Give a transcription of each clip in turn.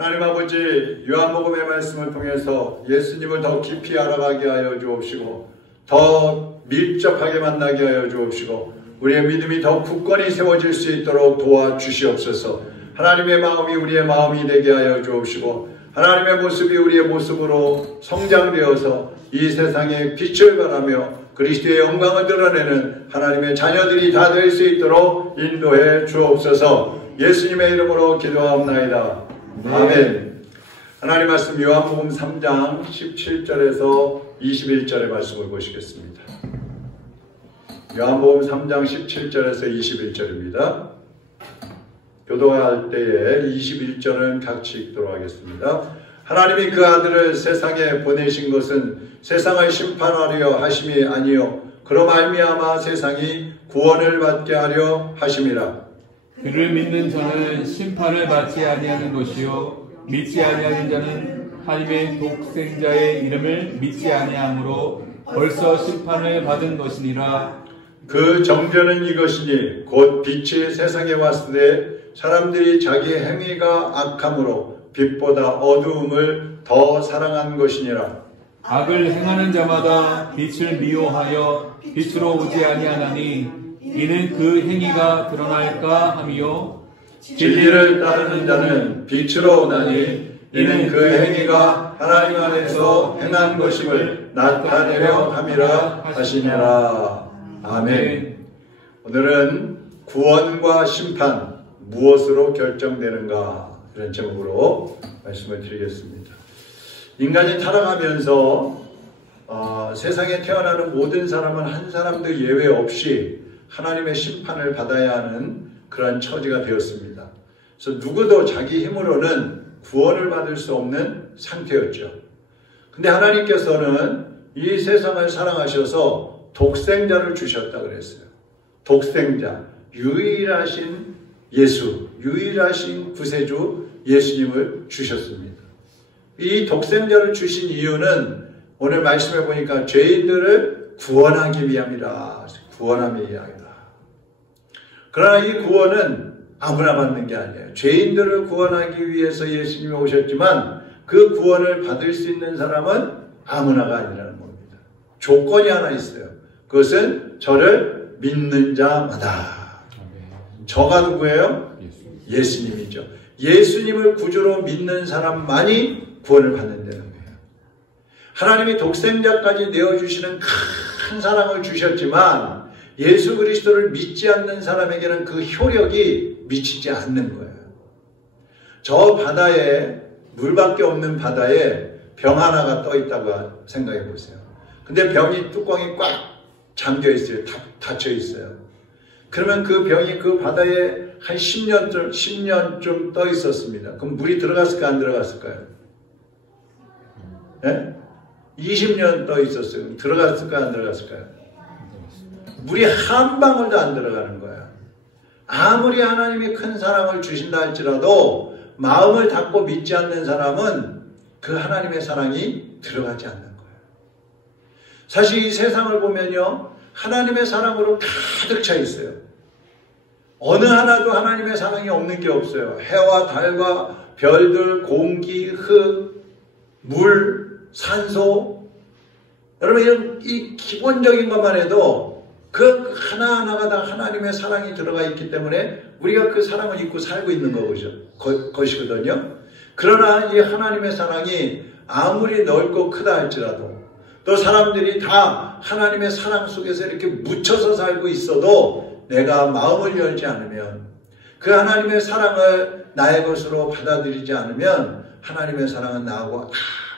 하나님 아버지, 요한복음의 말씀을 통해서 예수님을 더 깊이 알아가게 하여 주옵시고 더 밀접하게 만나게 하여 주옵시고 우리의 믿음이 더 굳건히 세워질 수 있도록 도와주시옵소서. 하나님의 마음이 우리의 마음이 되게 하여 주옵시고 하나님의 모습이 우리의 모습으로 성장되어서 이 세상에 빛을 발하며 그리스도의 영광을 드러내는 하나님의 자녀들이 다 될 수 있도록 인도해 주옵소서. 예수님의 이름으로 기도하옵나이다. 아멘. 하나님 말씀 요한복음 3장 17절에서 21절의 말씀을 보시겠습니다. 요한복음 3장 17절에서 21절입니다. 교도할 때에 21절은 같이 읽도록 하겠습니다. 하나님이 그 아들을 세상에 보내신 것은 세상을 심판하려 하심이 아니요 그로 말미암아 세상이 구원을 받게 하려 하심이라. 그를 믿는 자는 심판을 받지 아니하는 것이요 믿지 아니하는 자는 하나님의 독생자의 이름을 믿지 아니하므로 벌써 심판을 받은 것이니라. 그 정죄는 이것이니 곧 빛이 세상에 왔을 때 사람들이 자기 행위가 악함으로 빛보다 어두움을 더 사랑한 것이니라. 악을 행하는 자마다 빛을 미워하여 빛으로 오지 아니하나니 이는 그 행위가 드러날까 함이요 진리를 따르는 자는 빛으로 오나니 이는 그 행위가 하나님 안에서 행한 것임을 나타내려 함이라 하시니라. 아멘. 오늘은 구원과 심판 무엇으로 결정되는가 이런 제목으로 말씀을 드리겠습니다. 인간이 타락하면서 세상에 태어나는 모든 사람은 한 사람도 예외 없이 하나님의 심판을 받아야 하는 그러한 처지가 되었습니다. 그래서 누구도 자기 힘으로는 구원을 받을 수 없는 상태였죠. 근데 하나님께서는 이 세상을 사랑하셔서 독생자를 주셨다 그랬어요. 독생자, 유일하신 예수, 유일하신 구세주 예수님을 주셨습니다. 이 독생자를 주신 이유는 오늘 말씀해 보니까 죄인들을 구원하기 위함이라. 구원하기 위함이라. 그러나 이 구원은 아무나 받는 게 아니에요. 죄인들을 구원하기 위해서 예수님이 오셨지만 그 구원을 받을 수 있는 사람은 아무나가 아니라는 겁니다. 조건이 하나 있어요. 그것은 저를 믿는 자마다. 저가 누구예요? 예수님이죠. 예수님을 구주로 믿는 사람만이 구원을 받는다는 거예요. 하나님이 독생자까지 내어주시는 큰 사랑을 주셨지만 예수 그리스도를 믿지 않는 사람에게는 그 효력이 미치지 않는 거예요. 저 바다에, 물밖에 없는 바다에 병 하나가 떠 있다고 생각해 보세요. 근데 병이 뚜껑이 꽉 잠겨 있어요. 닫혀 있어요. 그러면 그 병이 그 바다에 한 10년쯤 떠 있었습니다. 그럼 물이 들어갔을까 안 들어갔을까요? 네? 20년 떠 있었어요. 들어갔을까 안 들어갔을까요? 물이 한 방울도 안 들어가는 거야. 아무리 하나님이 큰 사랑을 주신다 할지라도 마음을 닫고 믿지 않는 사람은 그 하나님의 사랑이 들어가지 않는 거예요. 사실 이 세상을 보면요, 하나님의 사랑으로 가득 차 있어요. 어느 하나도 하나님의 사랑이 없는 게 없어요. 해와 달과 별들, 공기, 흙, 물, 산소. 여러분, 이런 이 기본적인 것만 해도 그 하나하나가 다 하나님의 사랑이 들어가 있기 때문에 우리가 그 사랑을 입고 살고 있는 것이거든요. 그러나 이 하나님의 사랑이 아무리 넓고 크다 할지라도 또 사람들이 다 하나님의 사랑 속에서 이렇게 묻혀서 살고 있어도 내가 마음을 열지 않으면 그 하나님의 사랑을 나의 것으로 받아들이지 않으면 하나님의 사랑은 나하고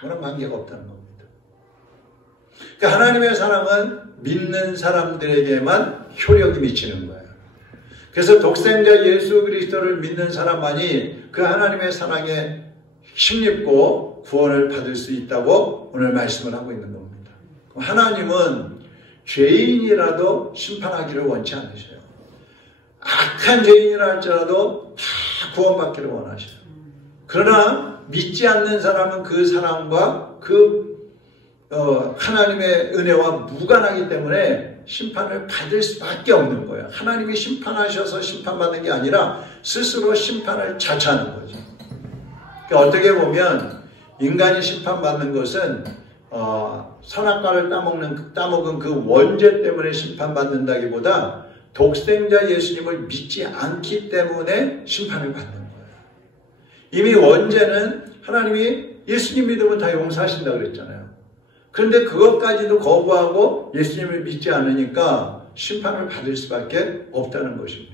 아무런 관계가 없다는 겁니다. 그러니까 하나님의 사랑은 믿는 사람들에게만 효력이 미치는 거예요. 그래서 독생자 예수 그리스도를 믿는 사람만이 그 하나님의 사랑에 힘입고 구원을 받을 수 있다고 오늘 말씀을 하고 있는 겁니다. 하나님은 죄인이라도 심판하기를 원치 않으셔요. 악한 죄인이라 할지라도 다 구원받기를 원하셔요. 그러나 믿지 않는 사람은 그 사랑과 그 하나님의 은혜와 무관하기 때문에 심판을 받을 수밖에 없는 거예요. 하나님이 심판하셔서 심판받는 게 아니라 스스로 심판을 자처하는 거죠. 그러니까 어떻게 보면 인간이 심판받는 것은 선악과를 따먹은 그 원죄 때문에 심판받는다기보다 독생자 예수님을 믿지 않기 때문에 심판을 받는 거예요. 이미 원죄는 하나님이 예수님 믿으면 다 용서하신다고 그랬잖아요. 그런데 그것까지도 거부하고 예수님을 믿지 않으니까 심판을 받을 수밖에 없다는 것입니다.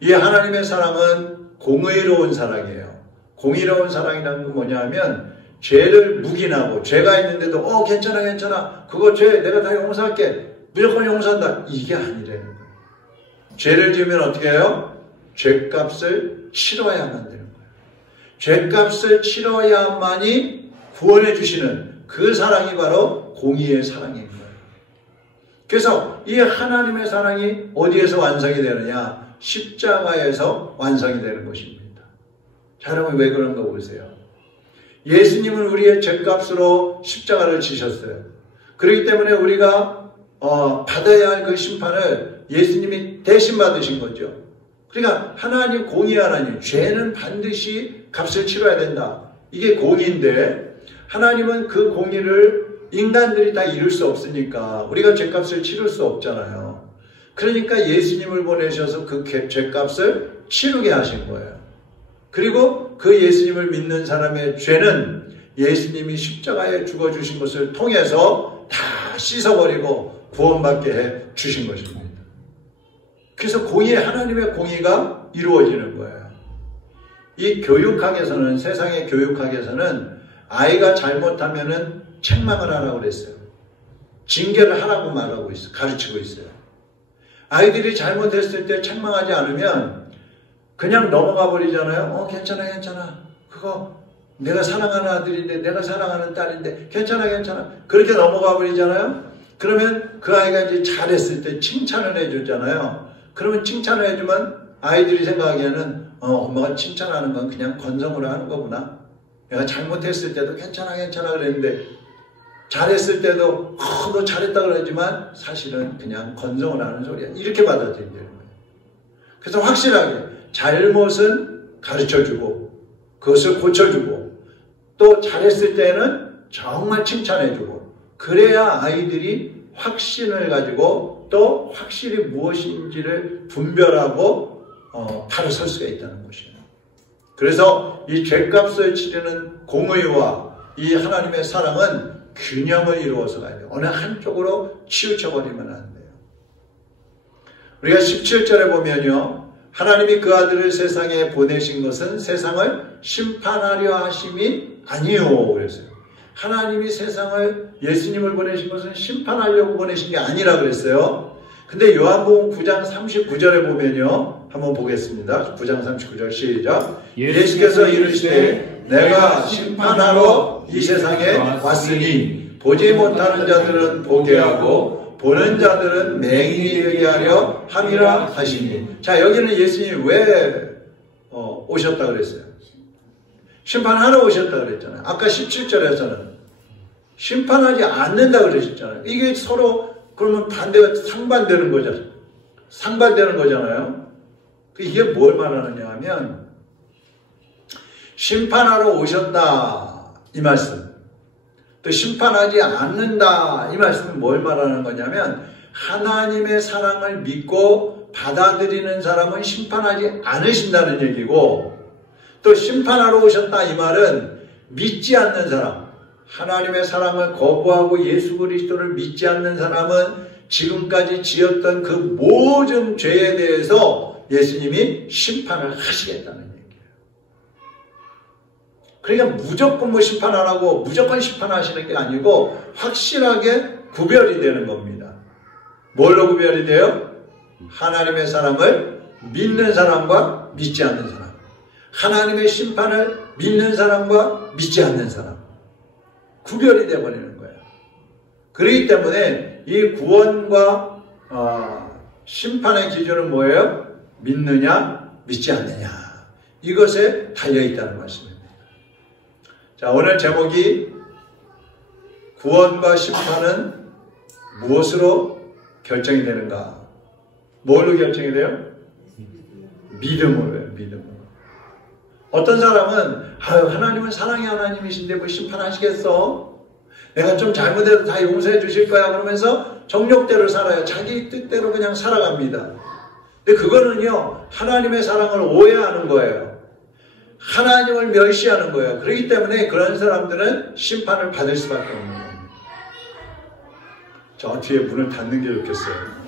이 하나님의 사랑은 공의로운 사랑이에요. 공의로운 사랑이라는 건 뭐냐면 죄를 묵인하고 죄가 있는데도 괜찮아 그거 죄 내가 다 용서할게 무조건 용서한다 이게 아니라는 거예요. 죄를 지으면 어떻게 해요? 죄값을 치러야만 되는 거예요. 죄값을 치러야만이 구원해 주시는 그 사랑이 바로 공의의 사랑인 거예요. 그래서 이 하나님의 사랑이 어디에서 완성이 되느냐? 십자가에서 완성이 되는 것입니다. 자, 여러분 왜 그런가 보세요. 예수님은 우리의 죄값으로 십자가를 지셨어요. 그렇기 때문에 우리가 받아야 할 그 심판을 예수님이 대신 받으신 거죠. 그러니까 하나님 공의 하나님, 죄는 반드시 값을 치러야 된다. 이게 공의인데 하나님은 그 공의를 인간들이 다 이룰 수 없으니까 우리가 죄값을 치를 수 없잖아요. 그러니까 예수님을 보내셔서 그 죄값을 치르게 하신 거예요. 그리고 그 예수님을 믿는 사람의 죄는 예수님이 십자가에 죽어주신 것을 통해서 다 씻어버리고 구원받게 해 주신 것입니다. 그래서 하나님의 공의가 이루어지는 거예요. 이 교육학에서는, 세상의 교육학에서는 아이가 잘못하면은 책망을 하라고 그랬어요. 징계를 하라고 말하고 있어요. 가르치고 있어요. 아이들이 잘못했을 때 책망하지 않으면 그냥 넘어가 버리잖아요. 괜찮아. 그거 내가 사랑하는 아들인데, 내가 사랑하는 딸인데, 괜찮아. 그렇게 넘어가 버리잖아요. 그러면 그 아이가 이제 잘했을 때 칭찬을 해주잖아요. 그러면 칭찬을 해주면 아이들이 생각하기에는 엄마가 칭찬하는 건 그냥 건성으로 하는 거구나. 내가 잘못했을 때도 괜찮아 그랬는데 잘했을 때도 너 잘했다 그러지만 사실은 그냥 건성을 하는 소리야. 이렇게 받아들이는 거예요. 그래서 확실하게 잘못은 가르쳐주고 그것을 고쳐주고 또 잘했을 때는 정말 칭찬해주고 그래야 아이들이 확신을 가지고 또 확실히 무엇인지를 분별하고 바로 설 수가 있다는 것이에요. 그래서 이 죄값을 치르는 공의와 이 하나님의 사랑은 균형을 이루어서 가야 돼요. 어느 한쪽으로 치우쳐버리면 안 돼요. 우리가 17절에 보면요. 하나님이 그 아들을 세상에 보내신 것은 세상을 심판하려 하심이 아니요. 그랬어요. 하나님이 세상을 예수님을 보내신 것은 심판하려고 보내신 게 아니라 그랬어요. 근데 요한복음 9장 39절에 보면요. 한번 보겠습니다. 9장 39절 시작. 예수께서 이르시되 내가 심판하러 이 세상에 왔으니 보지 못하는 자들은 보게 하고 보는 자들은 맹인이 되게 하려 함이라 하시니. 자, 여기는 예수님이 왜 오셨다 그랬어요? 심판하러 오셨다 그랬잖아요. 아까 17절에서는 심판하지 않는다 그러셨잖아요. 이게 서로 그러면 반대가 상반되는 거잖아요. 상반되는 거잖아요. 이게 뭘 말하느냐 하면 심판하러 오셨다 이 말씀, 또 심판하지 않는다 이 말씀은 뭘 말하는 거냐면 하나님의 사랑을 믿고 받아들이는 사람은 심판하지 않으신다는 얘기고, 또 심판하러 오셨다 이 말은 믿지 않는 사람, 하나님의 사랑을 거부하고 예수 그리스도를 믿지 않는 사람은 지금까지 지었던 그 모든 죄에 대해서 예수님이 심판을 하시겠다는 얘기예요. 그러니까 무조건 뭐 심판하라고 무조건 심판하시는 게 아니고 확실하게 구별이 되는 겁니다. 뭘로 구별이 돼요? 하나님의 사랑을 믿는 사람과 믿지 않는 사람, 하나님의 심판을 믿는 사람과 믿지 않는 사람, 구별이 되어버리는 거예요. 그렇기 때문에 이 구원과 심판의 기준은 뭐예요? 믿느냐 믿지 않느냐, 이것에 달려있다는 말씀입니다. 자, 오늘 제목이 구원과 심판은 무엇으로 결정이 되는가? 뭘로 결정이 돼요? 믿음으로요. 믿음으로. 어떤 사람은 하나님은 사랑의 하나님이신데 뭐 심판하시겠어? 내가 좀 잘못해도 다 용서해 주실 거야 그러면서 정욕대로 살아요. 자기 뜻대로 그냥 살아갑니다. 근데 그거는요, 하나님의 사랑을 오해하는 거예요. 하나님을 멸시하는 거예요. 그렇기 때문에 그런 사람들은 심판을 받을 수밖에 없는 거예요. 저 뒤에 문을 닫는 게 좋겠어요.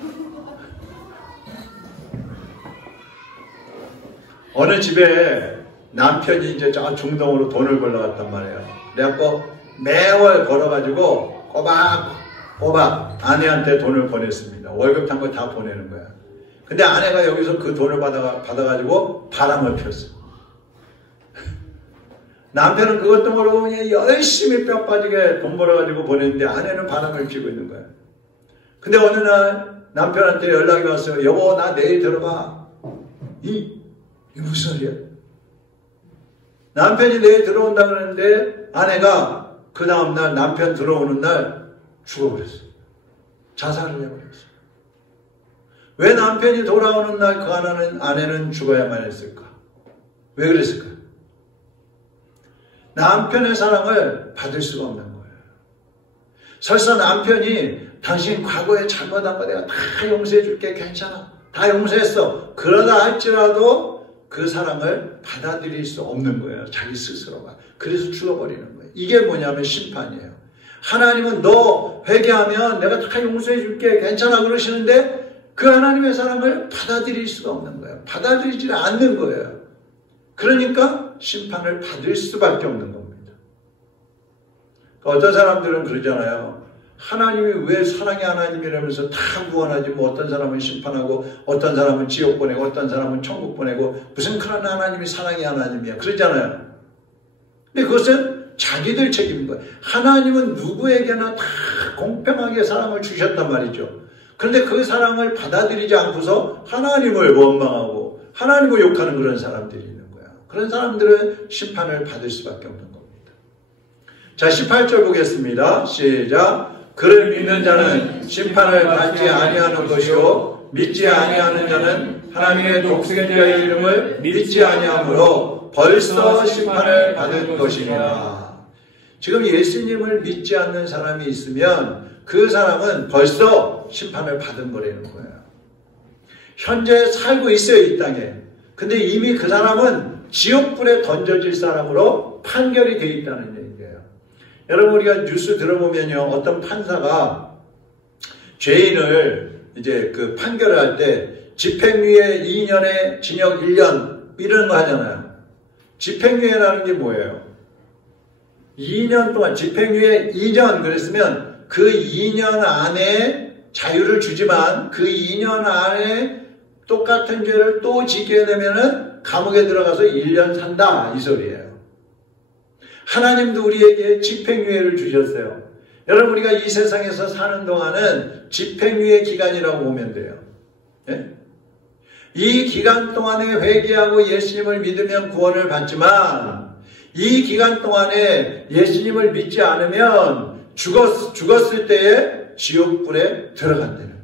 어느 집에 남편이 이제 저 중동으로 돈을 벌러 갔단 말이에요. 그래갖고 매월 걸어가지고 꼬박 아내한테 돈을 보냈습니다. 월급 탄 거 다 보내는 거야. 근데 아내가 여기서 그 돈을 받아가지고 바람을 피웠어. 남편은 그것도 모르고 그냥 열심히 뼈 빠지게 돈 벌어가지고 보냈는데 아내는 바람을 피우고 있는 거야. 근데 어느 날 남편한테 연락이 왔어요. 여보, 나 내일 들어봐. 이 무슨 소리야? 남편이 내일 들어온다 그러는데 아내가 그 다음날 남편 들어오는 날 죽어버렸어. 자살을 해버렸어. 왜 남편이 돌아오는 날 그 아내는 죽어야만 했을까? 왜 그랬을까? 남편의 사랑을 받을 수가 없는 거예요. 설사 남편이 당신 과거에 잘못한 거 내가 다 용서해 줄게, 괜찮아, 다 용서했어, 그러다 할지라도 그 사랑을 받아들일 수 없는 거예요. 자기 스스로가. 그래서 죽어버리는 거예요. 이게 뭐냐면 심판이에요. 하나님은 너 회개하면 내가 다 용서해 줄게, 괜찮아 그러시는데 그 하나님의 사랑을 받아들일 수가 없는 거예요. 받아들이지 않는 거예요. 그러니까 심판을 받을 수밖에 없는 겁니다. 어떤 사람들은 그러잖아요. 하나님이 왜 사랑의 하나님이라면서 다 구원하지, 뭐 어떤 사람은 심판하고 어떤 사람은 지옥 보내고 어떤 사람은 천국 보내고 무슨 그런 하나님이 사랑의 하나님이야 그러잖아요. 근데 그것은 자기들 책임인 거예요. 하나님은 누구에게나 다 공평하게 사랑을 주셨단 말이죠. 그런데 그 사랑을 받아들이지 않고서 하나님을 원망하고 하나님을 욕하는 그런 사람들이 있는 거야. 그런 사람들은 심판을 받을 수밖에 없는 겁니다. 자, 18절 보겠습니다. 시작. 그를 믿는 자는 심판을 받지 아니하는 것이요 믿지 아니하는 자는 하나님의 독생자의 이름을 믿지 아니하므로 벌써 심판을 받을 것이니라. 지금 예수님을 믿지 않는 사람이 있으면 그 사람은 벌써 심판을 받은 거라는 거예요. 현재 살고 있어요, 이 땅에. 근데 이미 그 사람은 지옥불에 던져질 사람으로 판결이 되어 있다는 얘기예요. 여러분, 우리가 뉴스 들어보면요, 어떤 판사가 죄인을 이제 그 판결을 할 때 집행유예 2년에 징역 1년 이런 거 하잖아요. 집행유예라는 게 뭐예요? 2년 동안 집행유예 2년 그랬으면 그 2년 안에 자유를 주지만 그 2년 안에 똑같은 죄를 또 지게 되면은 감옥에 들어가서 1년 산다 이 소리예요. 하나님도 우리에게 집행유예를 주셨어요. 여러분, 우리가 이 세상에서 사는 동안은 집행유예 기간이라고 보면 돼요. 예? 이 기간 동안에 회개하고 예수님을 믿으면 구원을 받지만 이 기간 동안에 예수님을 믿지 않으면 죽었을 때에 지옥불에 들어간다는 거예요.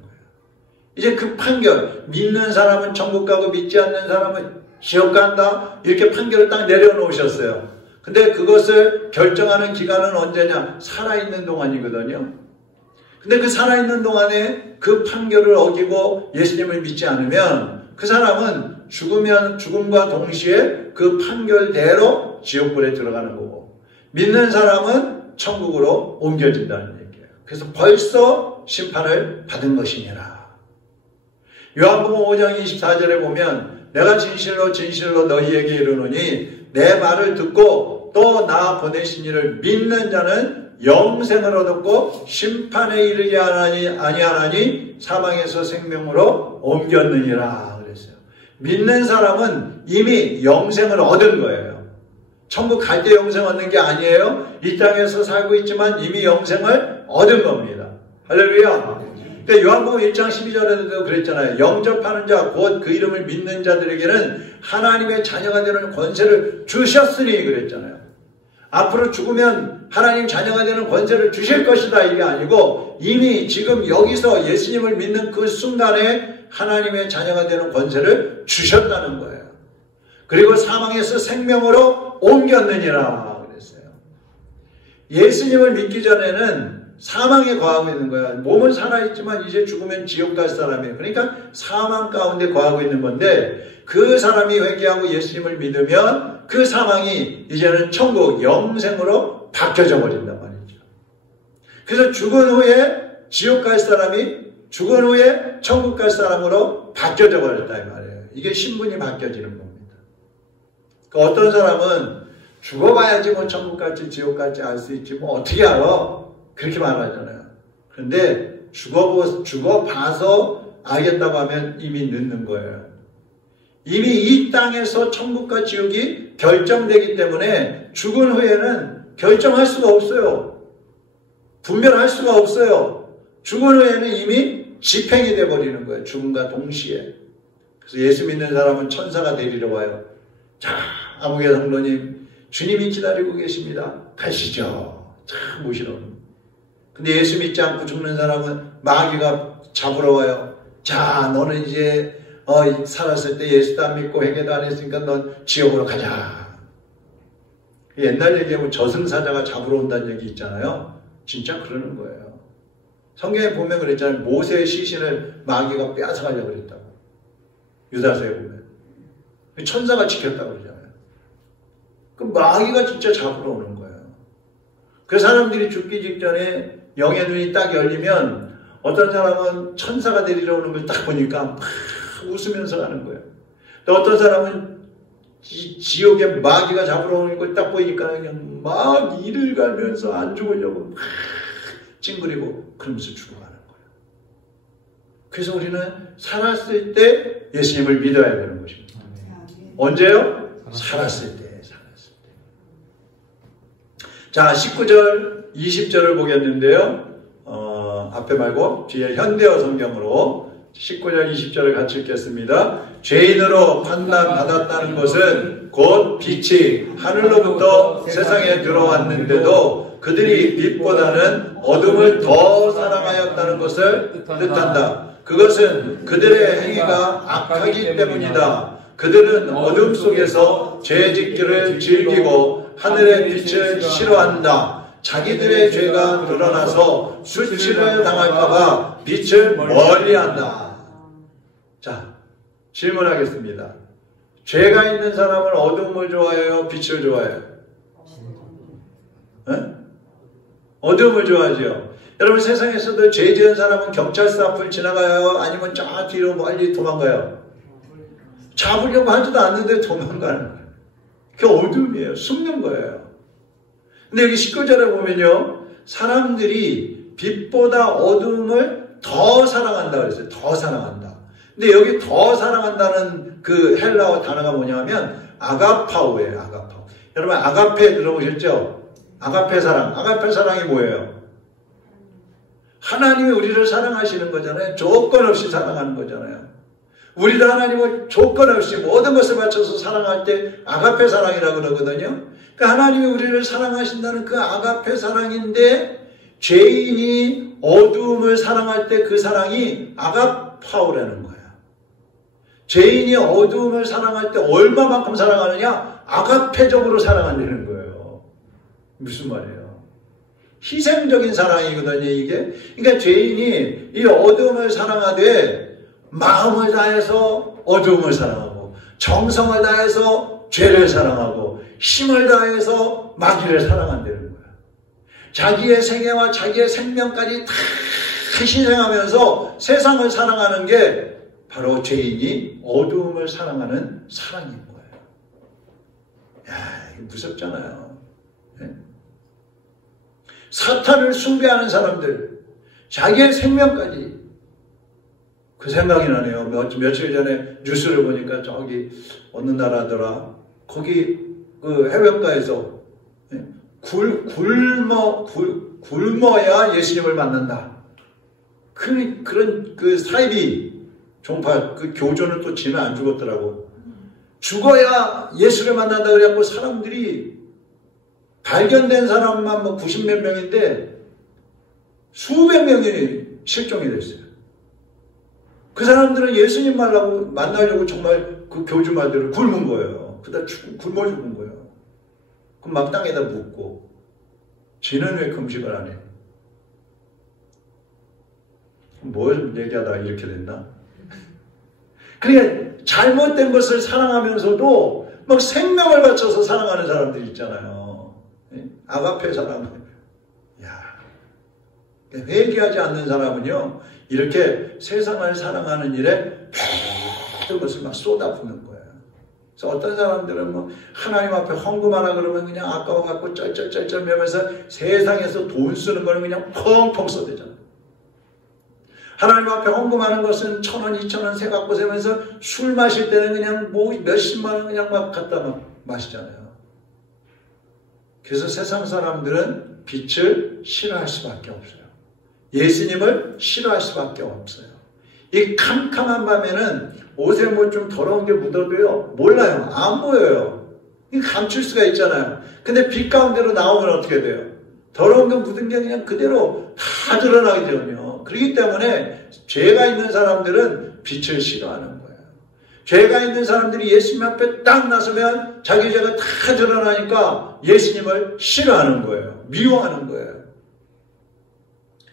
이제 그 판결, 믿는 사람은 천국 가고 믿지 않는 사람은 지옥 간다 이렇게 판결을 딱 내려놓으셨어요. 근데 그것을 결정하는 기간은 언제냐? 살아있는 동안이거든요. 근데 그 살아있는 동안에 그 판결을 어기고 예수님을 믿지 않으면 그 사람은 죽음과 동시에 그 판결대로 지옥불에 들어가는 거고, 믿는 사람은 천국으로 옮겨진다는 얘기예요. 그래서 벌써 심판을 받은 것이니라. 요한복음 5장 24절에 보면 내가 진실로 진실로 너희에게 이르노니 내 말을 듣고 또 나 보내신 이를 믿는 자는 영생을 얻었고 심판에 이르지 아니하나니 사망에서 생명으로 옮겼느니라 그랬어요. 믿는 사람은 이미 영생을 얻은 거예요. 천국 갈 때 영생 얻는 게 아니에요. 이 땅에서 살고 있지만 이미 영생을 얻은 겁니다. 할렐루야. 그러니까 요한복음 1장 12절에도 그랬잖아요. 영접하는 자 곧 그 이름을 믿는 자들에게는 하나님의 자녀가 되는 권세를 주셨으니 그랬잖아요. 앞으로 죽으면 하나님 자녀가 되는 권세를 주실 것이다 이게 아니고 이미 지금 여기서 예수님을 믿는 그 순간에 하나님의 자녀가 되는 권세를 주셨다는 거예요. 그리고 사망에서 생명으로 옮겼느니라 그랬어요. 예수님을 믿기 전에는 사망에 거하고 있는 거야. 몸은 살아있지만 이제 죽으면 지옥 갈 사람이에요. 그러니까 사망 가운데 거하고 있는 건데, 그 사람이 회개하고 예수님을 믿으면 그 사망이 이제는 천국 영생으로 바뀌어져 버린단 말이죠. 그래서 죽은 후에 지옥 갈 사람이 죽은 후에 천국 갈 사람으로 바뀌어져 버렸다 이 말이에요. 이게 신분이 바뀌어지는 겁니다. 그러니까 어떤 사람은 죽어봐야지 뭐 천국 갈지 지옥 갈지 알 수 있지 뭐 어떻게 알아? 그렇게 말하잖아요. 그런데 죽어봐서 알겠다고 하면 이미 늦는 거예요. 이미 이 땅에서 천국과 지옥이 결정되기 때문에 죽은 후에는 결정할 수가 없어요. 분별할 수가 없어요. 죽은 후에는 이미 집행이 되어버리는 거예요. 죽음과 동시에. 그래서 예수 믿는 사람은 천사가 데리러 와요. 자, 아무개 성도님, 주님이 기다리고 계십니다. 가시죠. 참 모시러. 근데 예수 믿지 않고 죽는 사람은 마귀가 잡으러 와요. 자, 너는 이제 살았을 때 예수도 안 믿고 회개도 안 했으니까 넌 지옥으로 가자. 옛날 얘기하면 저승사자가 잡으러 온다는 얘기 있잖아요. 진짜 그러는 거예요. 성경에 보면 그랬잖아요. 모세의 시신을 마귀가 빼앗아가려고 그랬다고. 유다서에 보면. 천사가 지켰다고 그러잖아요. 그 마귀가 진짜 잡으러 오는 거예요. 그 사람들이 죽기 직전에 영의 눈이 딱 열리면 어떤 사람은 천사가 데리러 오는 걸 딱 보니까 막 웃으면서 가는 거예요. 또 어떤 사람은 지옥에 마귀가 잡으러 오는 걸 딱 보니까 그냥 막 이를 갈면서 안 죽으려고 막 찡그리고 그러면서 죽어가는 거예요. 그래서 우리는 살았을 때 예수님을 믿어야 되는 것입니다. 언제요? 살았을 때. 자, 19절, 20절을 보겠는데요. 앞에 말고 뒤에 현대어 성경으로 19절, 20절을 같이 읽겠습니다. 죄인으로 판단받았다는 것은 곧 빛이 하늘로부터 세상에 들어왔는데도 그들이 빛보다는 어둠을 더 사랑하였다는 것을 뜻한다. 그것은 그들의 행위가 악하기 때문이다. 그들은 어둠 속에서 죄 짓기를 즐기고 하늘의 빛을 싫어한다. 자기들의 죄가 드러나서 수치를 당할까봐 빛을 멀리한다. 자, 질문하겠습니다. 죄가 있는 사람은 어둠을 좋아해요? 빛을 좋아해요? 네? 어둠을 좋아하죠. 여러분, 세상에서도 죄 지은 사람은 경찰서 앞을 지나가요? 아니면 저 뒤로 멀리 도망가요? 잡으려고 하지도 않는데 도망가는 거예요. 그게 어둠이에요. 숨는 거예요. 근데 여기 19절에 보면요, 사람들이 빛보다 어둠을 더 사랑한다 그랬어요. 더 사랑한다. 근데 여기 더 사랑한다는 그 헬라어 단어가 뭐냐면 아가파오예요. 아가파오. 여러분, 아가페 들어보셨죠? 아가페 사랑. 아가페 사랑이 뭐예요? 하나님이 우리를 사랑하시는 거잖아요. 조건 없이 사랑하는 거잖아요. 우리도 하나님을 조건 없이 모든 것을 바쳐서 사랑할 때 아가페 사랑이라고 그러거든요. 그러니까 하나님이 우리를 사랑하신다는 그 아가페 사랑인데, 죄인이 어두움을 사랑할 때 그 사랑이 아가파오라는 거야. 죄인이 어두움을 사랑할 때 얼마만큼 사랑하느냐? 아가페적으로 사랑한다는 거예요. 무슨 말이에요? 희생적인 사랑이거든요, 이게. 그러니까 죄인이 이 어두움을 사랑하되 마음을 다해서 어두움을 사랑하고, 정성을 다해서 죄를 사랑하고, 힘을 다해서 마귀를 사랑한다는 거야. 자기의 생애와 자기의 생명까지 다 희생하면서 세상을 사랑하는 게 바로 죄인이 어두움을 사랑하는 사랑인 거예요. 야, 이거 무섭잖아요. 네? 사탄을 숭배하는 사람들, 자기의 생명까지. 그 생각이 나네요. 며칠 전에 뉴스를 보니까 저기 어느 나라더라. 거기 그 해변가에서 굶어야 예수님을 만난다. 그런 그 사이비 종파 그 교조는 또 지는 안 죽었더라고. 죽어야 예수를 만난다 그래갖고 사람들이 발견된 사람만 뭐 90몇 명인데 수백 명이 실종이 됐어요. 그 사람들은 예수님 만나려고 정말 그 교주 말대로 굶은 거예요. 거예요. 그다 굶어 죽은 거예요. 그럼 막 땅에다 묻고, 지는 왜 금식을 안 해? 뭘 얘기하다가 이렇게 됐나? 그러니까 잘못된 것을 사랑하면서도 막 생명을 바쳐서 사랑하는 사람들 있잖아요. 아가페 사랑. 회개하지 않는 사람은요, 이렇게 세상을 사랑하는 일에 모든 것을 막 쏟아붓는 거예요. 그래서 어떤 사람들은 뭐 하나님 앞에 헌금하라 그러면 그냥 아까워갖고 쩔쩔쩔쩔 매면서 세상에서 돈 쓰는 거는 그냥 펑펑 쏟아잖아요. 하나님 앞에 헌금하는 것은 1,000원, 2,000원 세 갖고 세면서 술 마실 때는 그냥 뭐 몇십만 원 그냥 막 갖다 막 마시잖아요. 그래서 세상 사람들은 빛을 싫어할 수밖에 없어요. 예수님을 싫어할 수밖에 없어요. 이 캄캄한 밤에는 옷에 뭐 좀 더러운 게 묻어도요, 몰라요. 안 보여요. 감출 수가 있잖아요. 근데 빛 가운데로 나오면 어떻게 돼요? 더러운 게 묻은 게 그냥 그대로 다 드러나게 되거든요. 그렇기 때문에 죄가 있는 사람들은 빛을 싫어하는 거예요. 죄가 있는 사람들이 예수님 앞에 딱 나서면 자기 죄가 다 드러나니까 예수님을 싫어하는 거예요. 미워하는 거예요.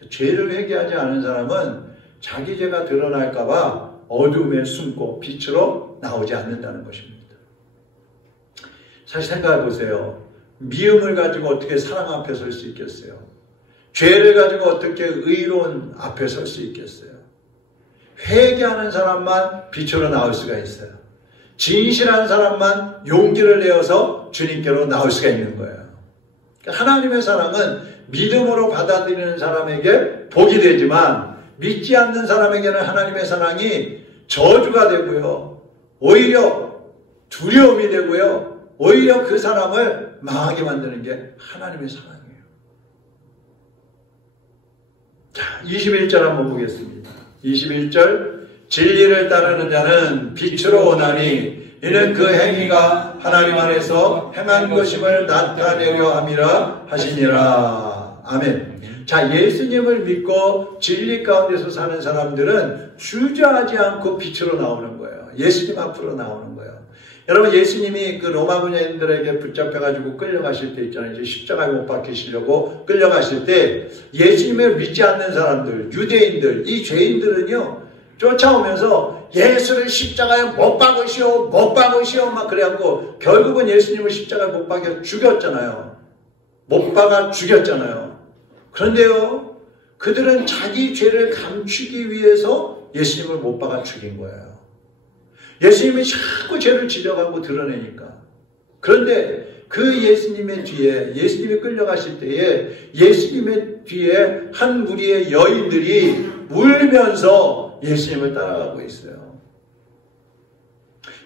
죄를 회개하지 않은 사람은 자기 죄가 드러날까봐 어둠에 숨고 빛으로 나오지 않는다는 것입니다. 사실 생각해 보세요. 미움을 가지고 어떻게 사랑 앞에 설 수 있겠어요? 죄를 가지고 어떻게 의로운 앞에 설 수 있겠어요? 회개하는 사람만 빛으로 나올 수가 있어요. 진실한 사람만 용기를 내어서 주님께로 나올 수가 있는 거예요. 하나님의 사랑은 믿음으로 받아들이는 사람에게 복이 되지만 믿지 않는 사람에게는 하나님의 사랑이 저주가 되고요. 오히려 두려움이 되고요. 오히려 그 사람을 망하게 만드는 게 하나님의 사랑이에요. 자, 21절 한번 보겠습니다. 21절 진리를 따르는 자는 빛으로 오나니 이는 그 행위가 하나님 안에서 행한 것임을 나타내려 함이라 하시니라. 아멘. 자, 예수님을 믿고 진리 가운데서 사는 사람들은 주저하지 않고 빛으로 나오는 거예요. 예수님 앞으로 나오는 거예요. 여러분, 예수님이 그 로마 군인들에게 붙잡혀가지고 끌려가실 때 있잖아요. 이제 십자가에 못 박히시려고 끌려가실 때 예수님을 믿지 않는 사람들, 유대인들, 이 죄인들은요, 쫓아오면서 예수를 십자가에 못 박으시오, 못 박으시오, 막 그래갖고 결국은 예수님을 십자가에 못 박여 죽였잖아요. 못 박아 죽였잖아요. 그런데요, 그들은 자기 죄를 감추기 위해서 예수님을 못 박아 죽인 거예요. 예수님이 자꾸 죄를 지적하고 드러내니까. 그런데 그 예수님의 뒤에, 예수님이 끌려가실 때에 예수님의 뒤에 한 무리의 여인들이 울면서 예수님을 따라가고 있어요.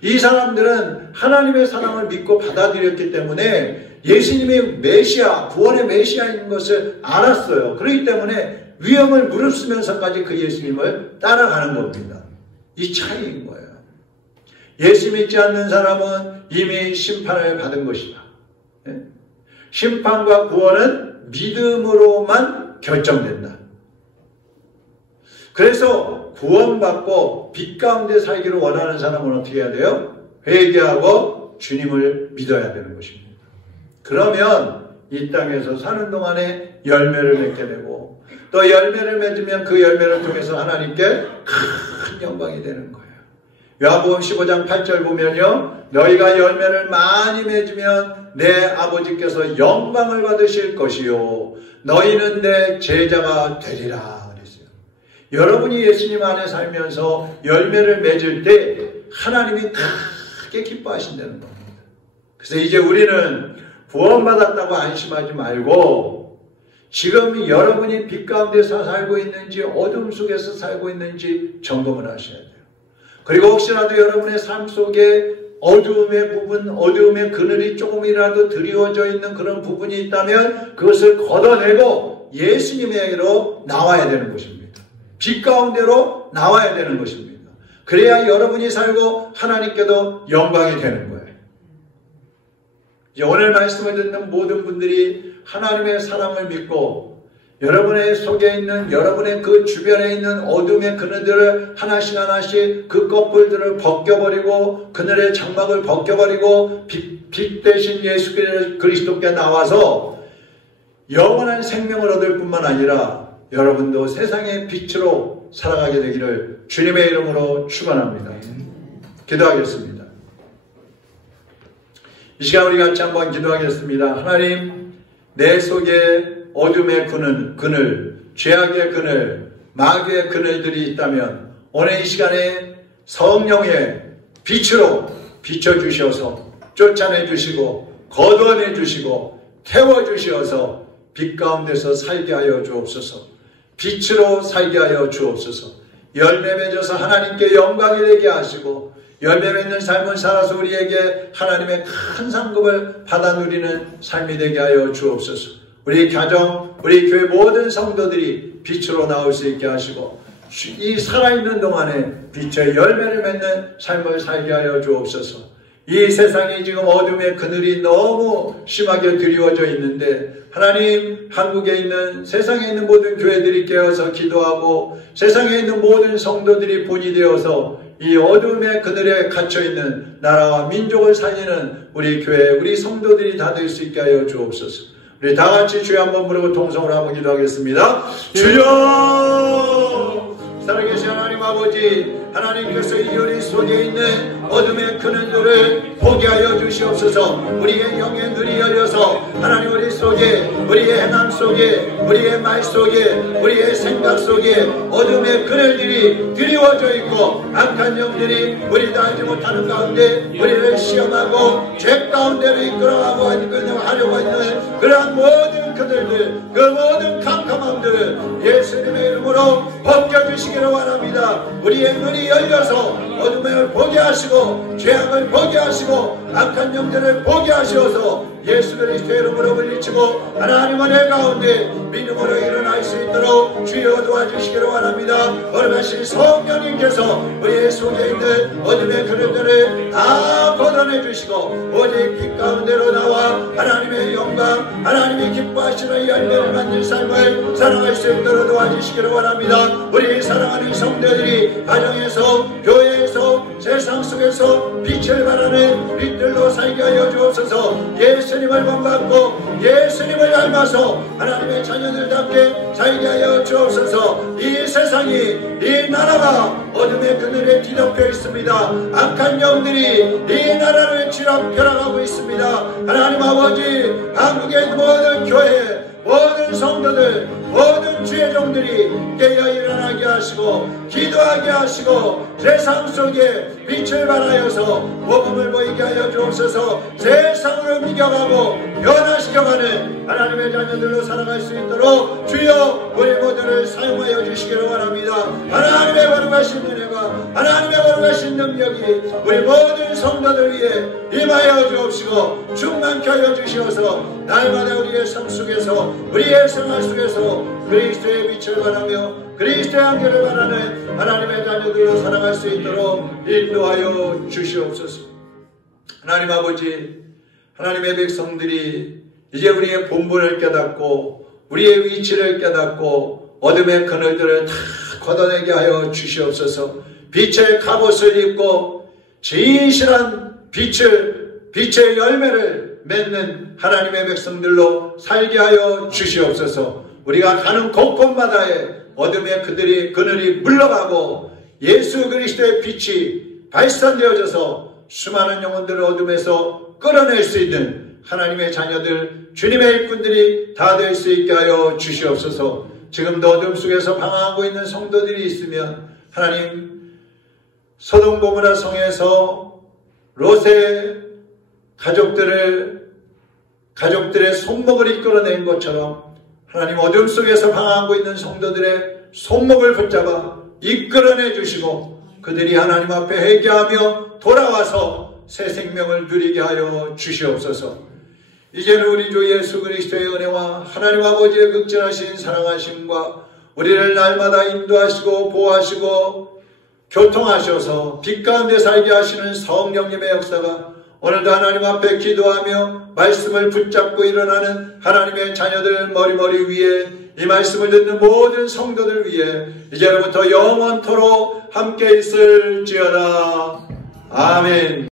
이 사람들은 하나님의 사랑을 믿고 받아들였기 때문에 예수님이 메시아, 구원의 메시아인 것을 알았어요. 그렇기 때문에 위험을 무릅쓰면서까지 그 예수님을 따라가는 겁니다. 이 차이인 거예요. 예수 믿지 않는 사람은 이미 심판을 받은 것이다. 심판과 구원은 믿음으로만 결정된다. 그래서 구원받고 빛 가운데 살기를 원하는 사람은 어떻게 해야 돼요? 회개하고 주님을 믿어야 되는 것입니다. 그러면 이 땅에서 사는 동안에 열매를 맺게 되고 또 열매를 맺으면 그 열매를 통해서 하나님께 큰 영광이 되는 거예요. 요한복음 15장 8절 보면요, 너희가 열매를 많이 맺으면 내 아버지께서 영광을 받으실 것이요 너희는 내 제자가 되리라 그랬어요. 여러분이 예수님 안에 살면서 열매를 맺을 때 하나님이 크게 기뻐하신다는 겁니다. 그래서 이제 우리는 구원받았다고 안심하지 말고 지금 여러분이 빛 가운데서 살고 있는지 어둠 속에서 살고 있는지 점검을 하셔야 돼요. 그리고 혹시라도 여러분의 삶 속에 어두움의 부분, 어두움의 그늘이 조금이라도 드리워져 있는 그런 부분이 있다면 그것을 걷어내고 예수님에게로 나와야 되는 것입니다. 빛 가운데로 나와야 되는 것입니다. 그래야 여러분이 살고 하나님께도 영광이 되는 거예요. 이제 오늘 말씀을 듣는 모든 분들이 하나님의 사랑을 믿고 여러분의 속에 있는, 여러분의 그 주변에 있는 어둠의 그늘들을 하나씩 하나씩 그 꺼풀들을 벗겨버리고 그늘의 장막을 벗겨버리고 빛 대신 예수 그리스도께 나와서 영원한 생명을 얻을 뿐만 아니라 여러분도 세상의 빛으로 살아가게 되기를 주님의 이름으로 축원합니다. 기도하겠습니다. 이 시간 우리 같이 한번 기도하겠습니다. 하나님, 내 속에 어둠의 그늘, 죄악의 그늘, 마귀의 그늘들이 있다면 오늘 이 시간에 성령의 빛으로 비춰주셔서 쫓아내주시고 거두어내주시고 태워주셔서 빛 가운데서 살게 하여 주옵소서. 빛으로 살게 하여 주옵소서. 열매 맺어서 하나님께 영광이 되게 하시고 열매 맺는 삶을 살아서 우리에게 하나님의 큰 상급을 받아 누리는 삶이 되게 하여 주옵소서. 우리 가정, 우리 교회 모든 성도들이 빛으로 나올 수 있게 하시고 이 살아있는 동안에 빛의 열매를 맺는 삶을 살게 하여 주옵소서. 이 세상에 지금 어둠의 그늘이 너무 심하게 드리워져 있는데 하나님, 한국에 있는, 세상에 있는 모든 교회들이 깨어서 기도하고 세상에 있는 모든 성도들이 본이 되어서 이 어둠의 그늘에 갇혀있는 나라와 민족을 살리는 우리 교회, 우리 성도들이 다 될 수 있게 하여 주옵소서. 우리 다 같이 주여 한번 부르고 통성으로 한번 기도하겠습니다. 주여! 살아계신 하나님 아버지, 하나님께서 이 우리 속에 있는 어둠의 그늘들을 보게 하여 주시옵소서. 우리의 영의 눈이 열려서 하나님 우리 속에, 우리의 행함 속에, 우리의 말 속에, 우리의 생각 속에 어둠의 그늘들이 드리워져 있고 악한 영들이 우리 다 알지 못하는 가운데 우리를 시험하고 죄 가운데로 이끌어가고 하려고 있는 그러한 모든 그늘들, 그 모든 캄캄함들을 예수님의 이름으로 벗겨주시기를 원합니다. 우리의 눈이 열려서 어둠을 보게 하시고 죄악을 보게 하시고 악한 영들을 보게 하셔서 예수 그리스도의 이름으로 물리치고 하나님 은혜 가운데 믿음으로 일어날 수 있도록 주여 도와주시기를 원합니다. 얼마신 성령님께서 우리의 속에 있는 어둠의 그늘들을 다 걷어내 주시고 오직 빛 가운데로 나와 하나님의 영광, 하나님이 기뻐하시는 열매를 만든 삶을 살아갈 수 있도록 도와주시기를 원합니다. 우리 사랑하는 성도들이 가정에서, 교회에서, 세상 속에서 빛을 발하는 빛들로 살게 하여 주옵소서. 예수님을 본받고 예수님을 닮아서 하나님의 자녀들답게 살게 하여 주옵소서. 이 세상이, 이 나라가 어둠의 그늘에 뒤덮여 있습니다. 악한 영들이 이 나라를 벼락하고 있습니다. 하나님 아버지, 한국의 모든 교회, 모든 성도들, 모든 주의 종들이 깨어 일어나게 하시고 기도하게 하시고 세상 속에 빛을 발하여서 복음을 보이게 하여 주옵소서. 세상을 옮겨가고 변화시켜가는 하나님의 자녀들로 살아갈 수 있도록 주여 우리 모두를 사용하여 주시기를 원합니다. 하나님의 거룩하신 은혜가, 하나님의 거룩하신 능력이 우리 모든 성도들 위해 임하여 주옵시고 충만케 하여 주시어서 날마다 우리의 삶 속에서, 우리의 생활 속에서 그리스도의 빛을 발하며 그리스도의 안개를 발하는 하나님의 자녀들로 살아갈 수 있도록 인도하여 주시옵소서. 하나님 아버지, 하나님의 백성들이 이제 우리의 본분을 깨닫고 우리의 위치를 깨닫고 어둠의 그늘들을 다 걷어내게 하여 주시옵소서. 빛의 갑옷을 입고 진실한 빛의 열매를 맺는 하나님의 백성들로 살게 하여 주시옵소서. 우리가 가는 곳곳마다에 어둠의 그늘이 물러가고 예수 그리스도의 빛이 발산되어져서 수많은 영혼들을 어둠에서 끌어낼 수 있는 하나님의 자녀들, 주님의 일꾼들이 다 될 수 있게 하여 주시옵소서. 지금도 어둠 속에서 방황하고 있는 성도들이 있으면 하나님, 소돔 고모라 성에서 롯의 가족들의 손목을 이끌어낸 것처럼 하나님, 어둠 속에서 방황하고 있는 성도들의 손목을 붙잡아 이끌어내 주시고 그들이 하나님 앞에 회개하며 돌아와서 새 생명을 누리게 하여 주시옵소서. 이제는 우리 주 예수 그리스도의 은혜와 하나님 아버지의 극진하신 사랑하심과 우리를 날마다 인도하시고 보호하시고 교통하셔서 빛 가운데 살게 하시는 성령님의 역사가 오늘도 하나님 앞에 기도하며 말씀을 붙잡고 일어나는 하나님의 자녀들 머리 위에 이 말씀을 듣는 모든 성도들 위해 이제로부터 영원토록 함께 있을지어다. 아멘.